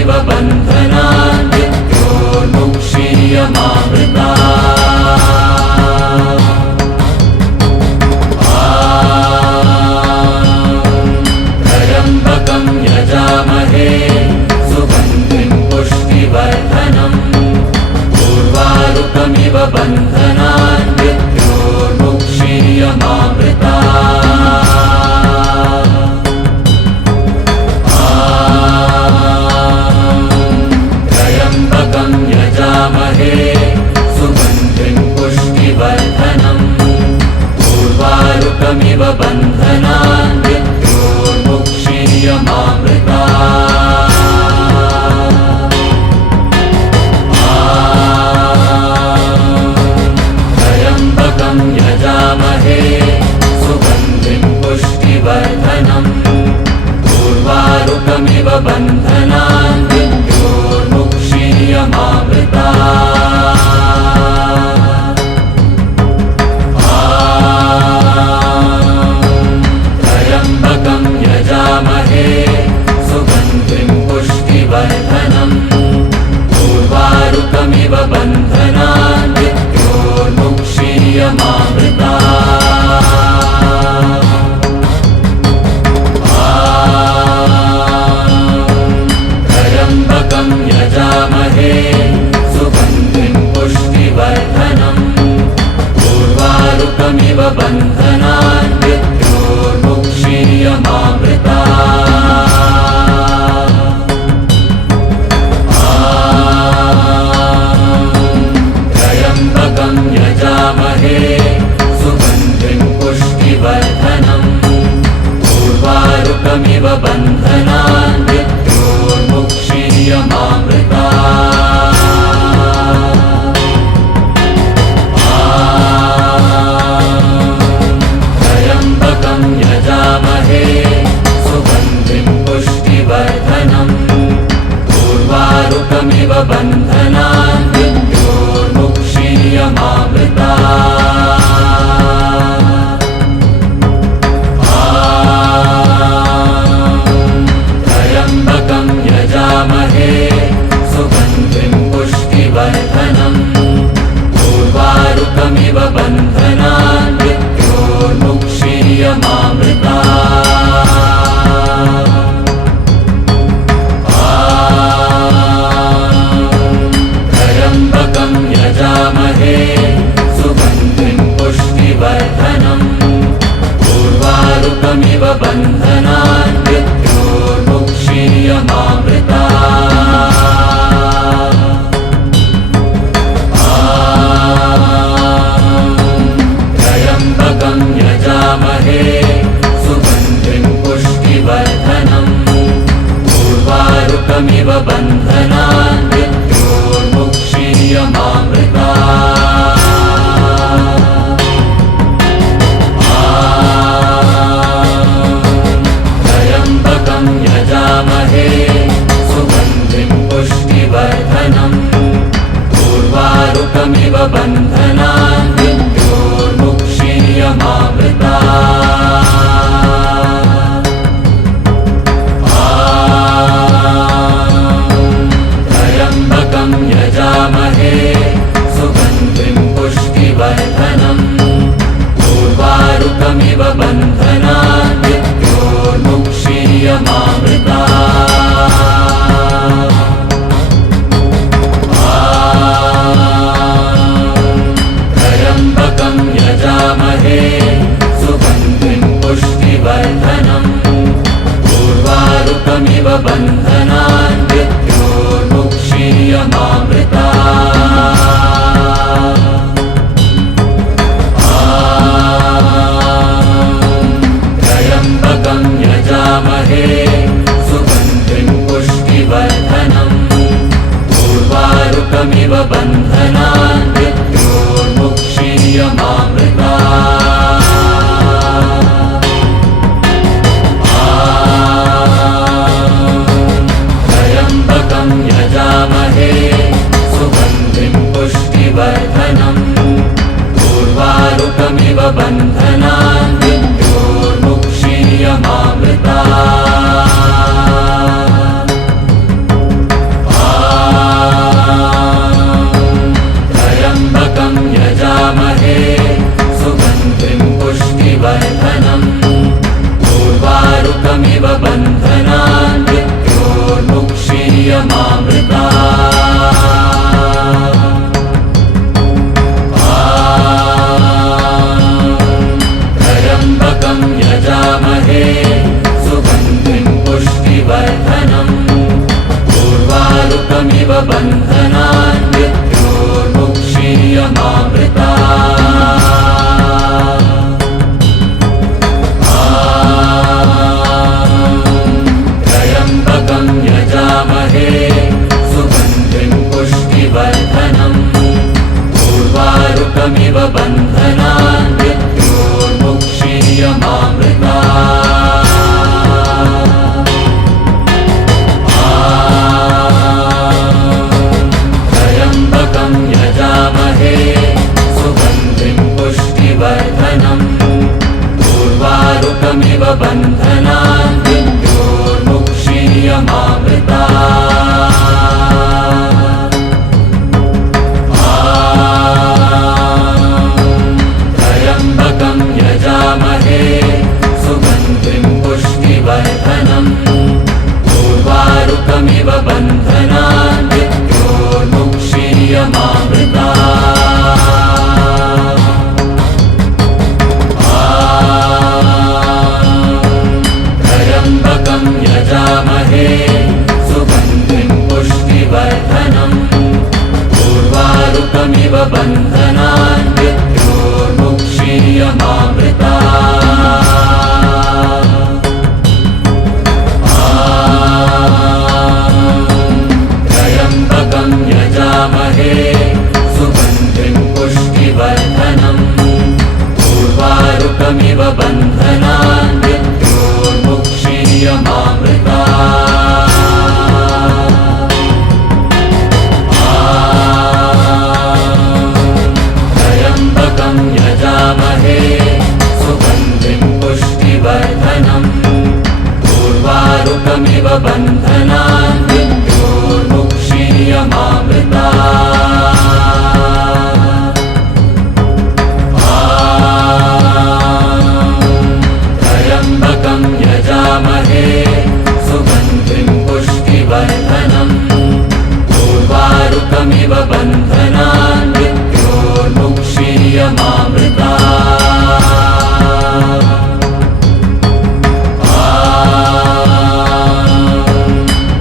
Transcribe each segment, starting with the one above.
उर्वारुकमिव बन्धनान् मृत्योर्मुक्षीयमामृतात् त्र्यम्बकं यजामहे सुगन्धिं पुष्टिवर्धनम् उर्वारुकमिव बन्धनान् त्र्यम्बकं यजामहे सुगन्धिं पुष्टिवर्धनम् उर्वारुकमिव बन्धनान् त्र्यम्बकं यजामहे सुगन्धिं पुष्टिवर्धनम् उर्वारुकमिव बन्धनान् त्र्यम्बकं यजामहे सुगन्धिं पुष्टिवर्धनम् उर्वारुकमिव बन्धनान् त्र्यम्बकं यजामहे सुगन्धिं पुष्टिवर्धनम् उर्वारुकमिव बन्धनान् त्र्यम्बकं यजामहे सुगन्धिं पुष्टिवर्धनम् उर्वारुकमिव बन्धनान् त्र्यम्बकं यजामहे सुगन्धिं पुष्टिवर्धनम् उर्वारुकमिव बन्धनान् त्र्यम्बकं यजामहे सुगन्धिं पुष्टिवर्धनम् उर्वारुकमिव बन्धनान् त्र्यम्बकं यजामहे सुगन्धिं पुष्टिवर्धनम् उर्वारुकमिव बन्धनान् त्र्यम्बकं यजामहे सुगन्धिं पुष्टिवर्धनम् उर्वारुकमिव बन्धनान् त्र्यम्बकं यजामहे सुगन्धिं पुष्टिवर्धनम् उर्वारुकमिव बन्धनान् त्र्यम्बकं यजामहे सुगन्धिं उर्वारुकमिव बन्धनान् मृत्योर्मुक्षीयमामृतात् त्र्यम्बकं यजामहे सुगन्धिं पुष्टिवर्धनम् उर्वारुकमिव बन्धनान् मृत्योर्मुक्षीयमामृतात् त्र्यम्बकं यजामहे सुगन्धिं पुष्टिवर्धनम् उर्वारुकमिव बन्धनान् मृत्योर्मुक्षीयमामृतात् त्र्यम्बकं यजामहे सुगन्धिं पुष्टिवर्धनम् उर्वारुकमिव बन्धनान् त्र्यम्बकं यजामहे सुगन्धिं पुष्टिवर्धनम् उर्वारुकमिव बन्धनान् त्र्यम्बकं यजामहे सुगन्धिं पुष्टिवर्धनम् उर्वारुकमिव बन्धनान् त्र्यम्बकं यजामहे सुगन्धिं पुष्टिवर्धनम् उर्वारुकमिव बन्धनान् त्र्यम्बकं यजामहे सुगन्धिं पुष्टिवर्धनम् उर्वारुकमिव बन्धनान् त्र्यम्बकं यजामहे सुगन्धिं पुष्टिवर्धनम् उर्वारुकमिव बन्धनान्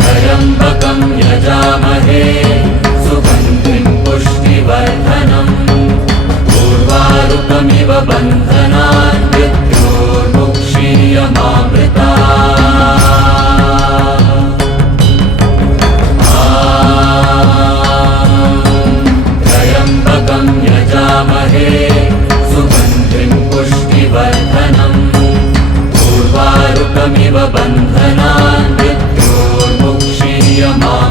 त्र्यम्बकं यजामहे सुगन्धिं पुष्टिवर्धनम् उर्वारुकमिव बन्धनान् त्र्यम्बकं यजामहे सुगन्धिं पुष्टिवर्धनम् उर्वारुकमिव बन्धनान् मृत्योर्मुक्षीयमामृतात्